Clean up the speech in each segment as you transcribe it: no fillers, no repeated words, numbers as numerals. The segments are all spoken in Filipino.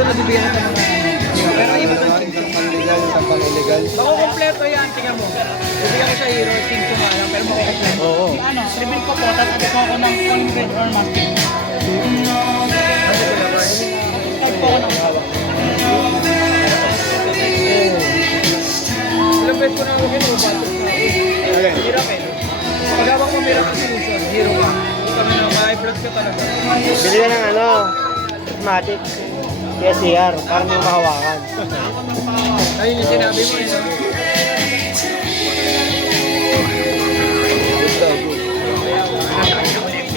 doon nabibigyan natin ng pero iba doon. Isang pang-legal, isang pang-illegal. Makukompleto yan, tingnan mo. Bibigyan ko siya hero, 5 nga lang, pero makukompleto. Oo. Ano, reveal ko po, tapos ko ako ng calling grade or master. Subscribe po ako ng Ilang beses ko na ako ginubat. Okay. Hirap eh. Pagawang mamira sa solution, hero ka. Kami na may vlog ka talaga. Bili ka ng ano, Matic. SCR, para may mahawakan. Ayun yung sinabi mo yun.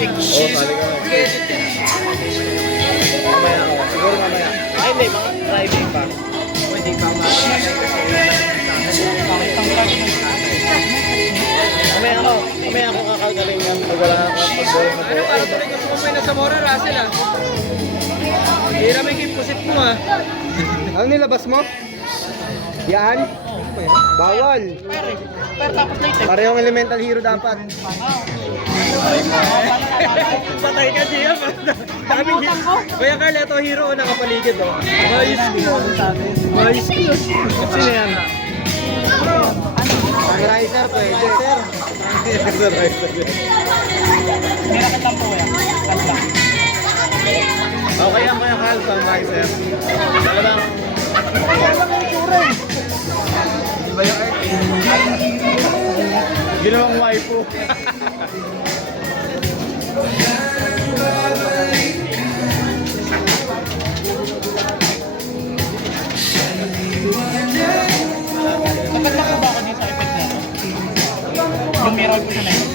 Oo, sali ka. Mamaya ako. Siguro mamaya. Ay, hindi. Mga Friday pa. Pwede ka Mamaya ako kakagaling yan. Pag wala na pag-boy mo ano para tuloy gusto mo may nasa Mora Russell ah. Hira may kimpusit mo ah. Ano nilabas mo? Yan? Bawal. pero tapos later. Parehong elemental hero dapat. Patay ka siya. Daming hero. Kuya Carl, ito hero o nakapaligid oh. Mais ko. Mais ko. Sino yan? Ang riser pwede, sir. Ang riser. Miracle lang po yan. Kalba. Okay yan, Kuya Carl, sa riser. Talagang... Diba yung art? Ginawang waifu. Maganda po ba ako dito sa effect na ito? Yung miracle ko siya na yun.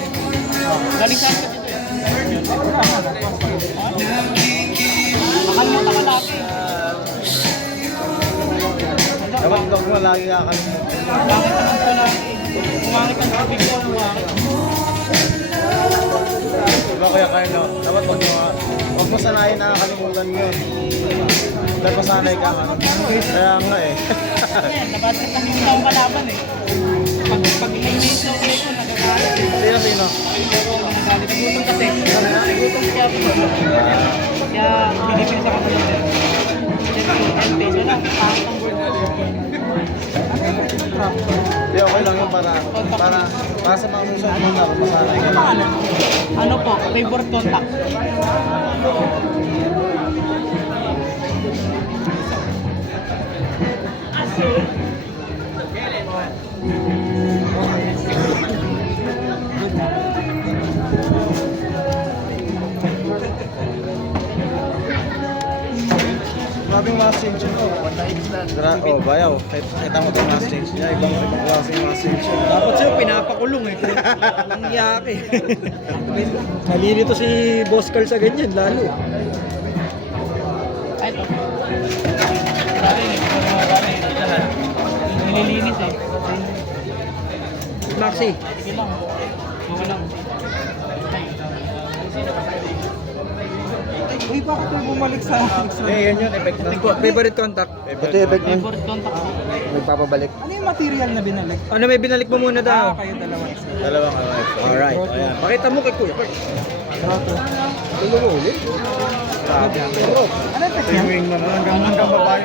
Galing saan kasi ito eh. Nakalimutan ko dati. Dapat vlog mo lagi kakalimutan. Bakit naman ito lagi? Umangit ang tubig ko, umangit. Diba Kuya Carlo? Dapat huwag mo sanayin nakakalimutan yun. Dapat masanay ka ano. Kaya nga eh. Ayan, nabatrip ang yung taong kalaban eh. Pag may ito, nagagalit. Sino? Nagagalit. Nagutom kasi. Nagutom siya. Kaya binibili sa kapatid eh. Siyempre, 10 peso lang. Pangit ang word. Di okay lang yun para sa mga susunod mo na masanay ka. Ano po? Favorite contact. Grabing mass change yun. Oh, bayaw. Kita mo itong mass change niya. Ibang klaseng mass change yun. Dapat sa'yo pinapakulong eh. Ang iyak eh. Nalilito si Boss Carl sa ganyan, lalo. Ay, ito. Grabe eh. Nililinis eh. Maxi. Sige lang. Okay lang. Uy, bakit tayo bumalik sa... Eh, yan yun. Effect na. Favorite contact. Ito effect nun. Favorite contact ko. Nagpapabalik. Ano yung material na binalik? Ano may binalik mo muna daw? Kayo dalawa. Dalawang ano. Alright. Ayan. Pakita mo kay Kuya. Tulo mo ulit. Grabe. Ano yung effect Wing na hanggang babae.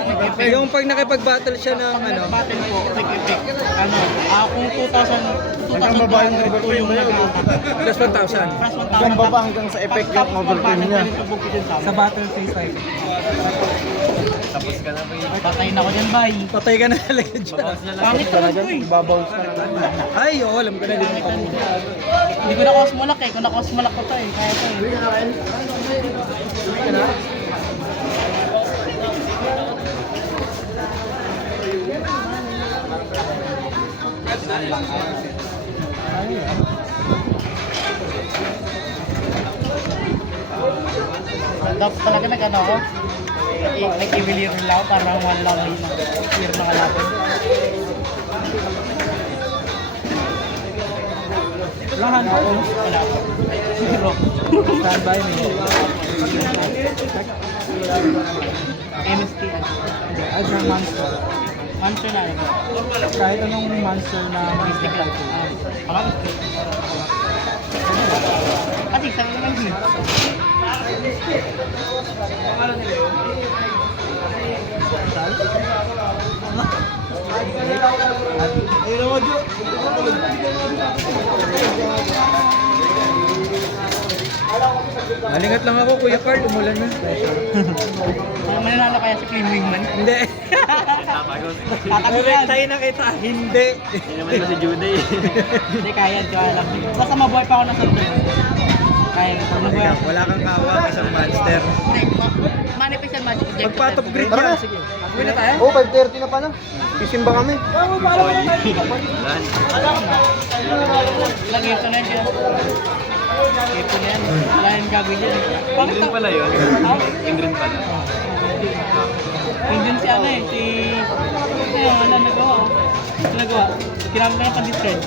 Yung pag nakipag-battle siya ng ano, Battle po, effect. Ano, kung 2,000 Hanggang babae yung po yung nag-attack. plus 1,000. Plus 1,000. Hanggang baba hanggang sa effect yung overkill niya. Sa battle phase ay. Tapos ka na ba yun? Patay na ako dyan, bye. Patay ka na talaga dyan. Pangit Ka na naman dyan. ko eh. Ibabounce ka na. Ay, oo, alam ko na din. Hindi ko na-cosmolak eh. Kung na-cosmolak ko to eh. Kaya to eh. Dapat talaga nag-ano ako. Nag-i-willir lang ako para one lang yung year na kalaban. Lahan pa yun. Wala po. Zero. Standby mo. MST. As a monster. Monster na ano. Kahit anong monster na Mystic lang. Mystic. Kasi sabi naman yun. Nalingat lang ako, Kuya Carl, umulan na. Mananalo kaya si Clean Wingman? Hindi. Tatagulan. Tayo na kita, hindi. Hindi naman ito si Juday. Hindi, kaya lang. Basta mabuhay pa ako ng santo. Kaya, mabuhay ako. Wala kang kawak, isang monster. Manifest and magic eject. Magpa-top grade Tara yan. na. Sige. Uwi na tayo? Oo, 5:30 na pala. Pisimba kami. Lagi ito na yun. Ito na yan. Wala yung gagawin dyan. Bakit Yung pala yun. Ha? Yung green pala. Yung din si ano eh, si... Ano nagawa? Ito nagawa. Kinamit na yung panditred.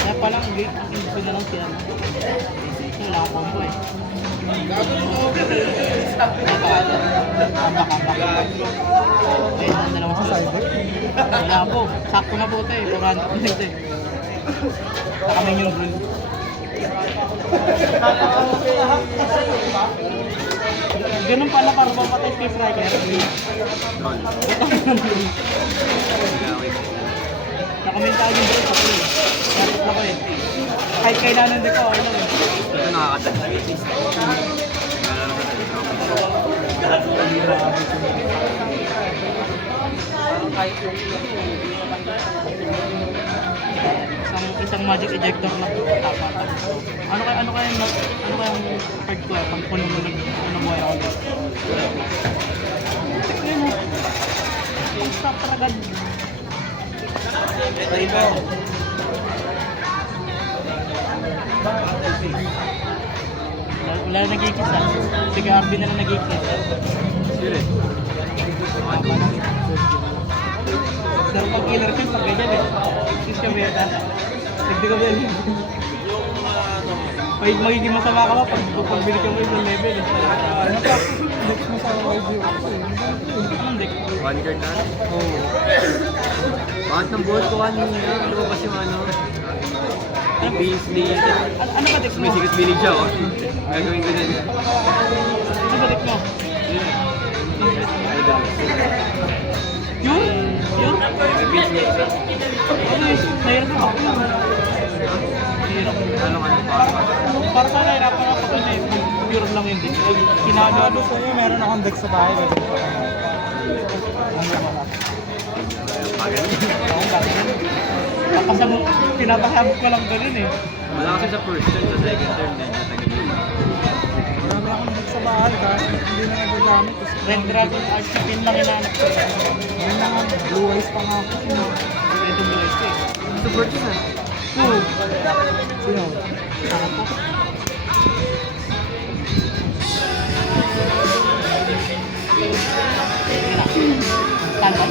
Kaya pala, ang gusto na lang siya. Ito, wala akong combo eh. Eh, ang dalawa sa side. Wala po. Sakto na po ito eh. 400 ito eh. Saka may yung rule. Ganun pala para mapatay si Striker. Nakomentahan yung bro sa play. Tapos ako eh. Kahit kailangan din ko, ano eh. Ito nakakatag. Isang magic ejector na tama. Ano kaya yung card ko pag puno mo buhay ako. Tignan mo. Ang stop talaga. Wala na nagkikis ah. Si Garby na lang nagkikis. Sure. Pero pag killer ko, pag ganyan eh. Sis ka beta. Hindi ko yan. Magiging masama ka pa pag bili ka mo yung level eh. Ano pa? Dex mo sa YG. Anong deck? One card na. Oo. Bakit ng buhat ko kanina? Ano ba kasi yung ano? Beasley. Ano ba deck mo? Sumisikot bilig siya oh. Gagawin ko din. Ano ba deck mo? Yun? Yun? Beasley. Ano yun? Nahirap ako. Nahirap ako. Ano ka na? Para sa nahirapan ako kasi pure lang yung deck. Kinagano ko. Meron akong deck sa bahay. Kapag pinapasabot ko lang ganun eh. Wala kasi sa first turn, sa second turn, then natagin yun. Marami akong deck sa bahay kasi hindi na nagagamit. Red Dragon Archipin lang hinahanap ko. May mga blue eyes pa nga ako. Ito mo ito eh. Support yun ah. Sino? Ako. Standard.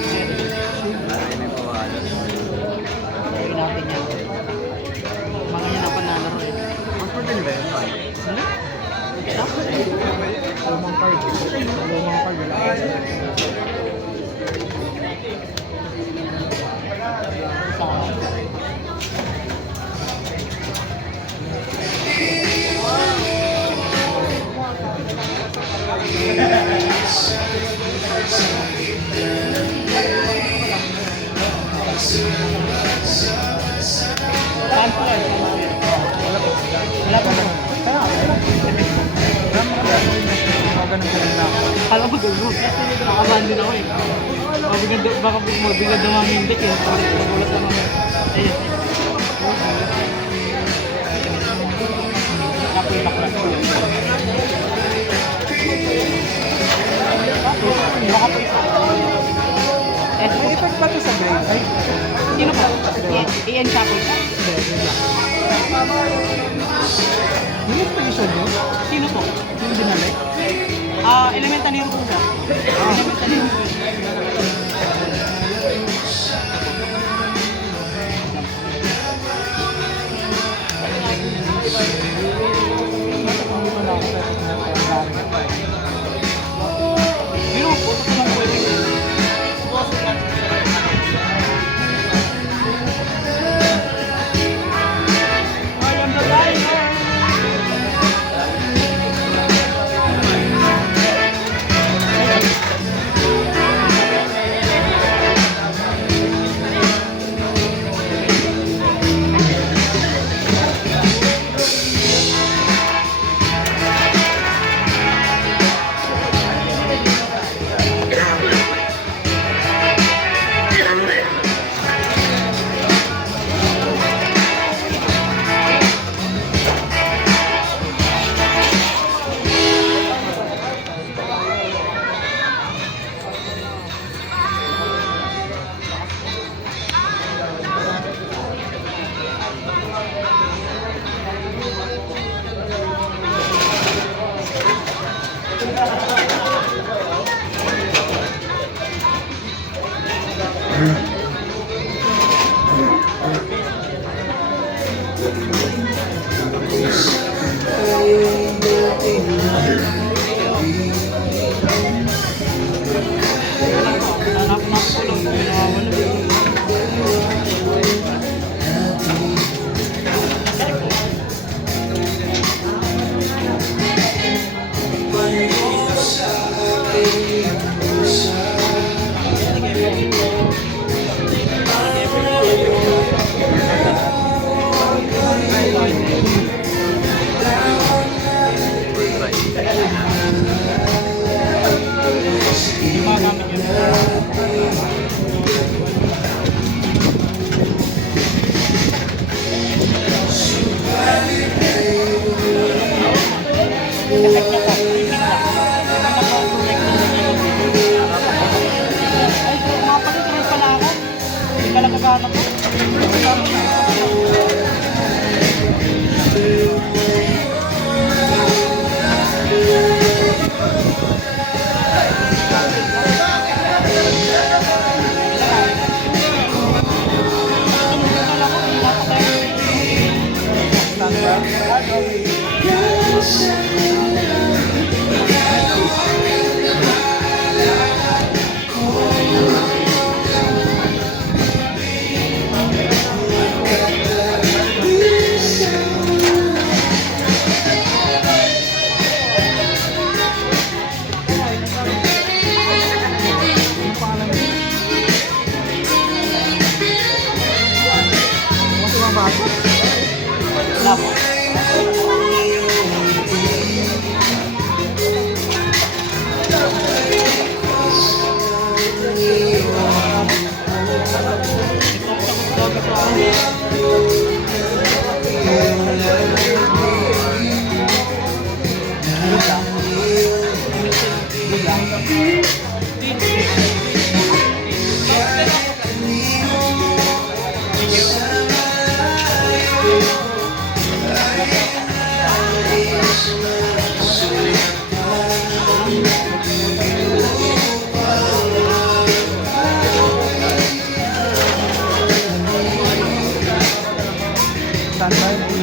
Ay, may pawala. Gawin natin yan. Mga yan ang panalaro eh. Mas magaling ba yun? Ano? Ito? Lumang card. Lumang card. Saan po eh? Wala pa ba? Ganun lang. Alam mo gano'n. Nakabandin ako eh. Baka magbigad naman yung deck eh. Nagulat lang ako. Ayun. Kapoy baklas. Makapoy sa. May effect pa to sa brain. Ay, Sino pa? Ian Chapoy pa? yung expression nyo? Sino po? Yung dinalik? Elemental Hero po siya. Elemental Hero po siya. Hero po, ito lang po yun. Hanap na ko lang kung nawawala. Hindi magamit yun. Effect niya po. Ay, mapag-try pala ako. Hindi pala kagana po. Wala po. Standby.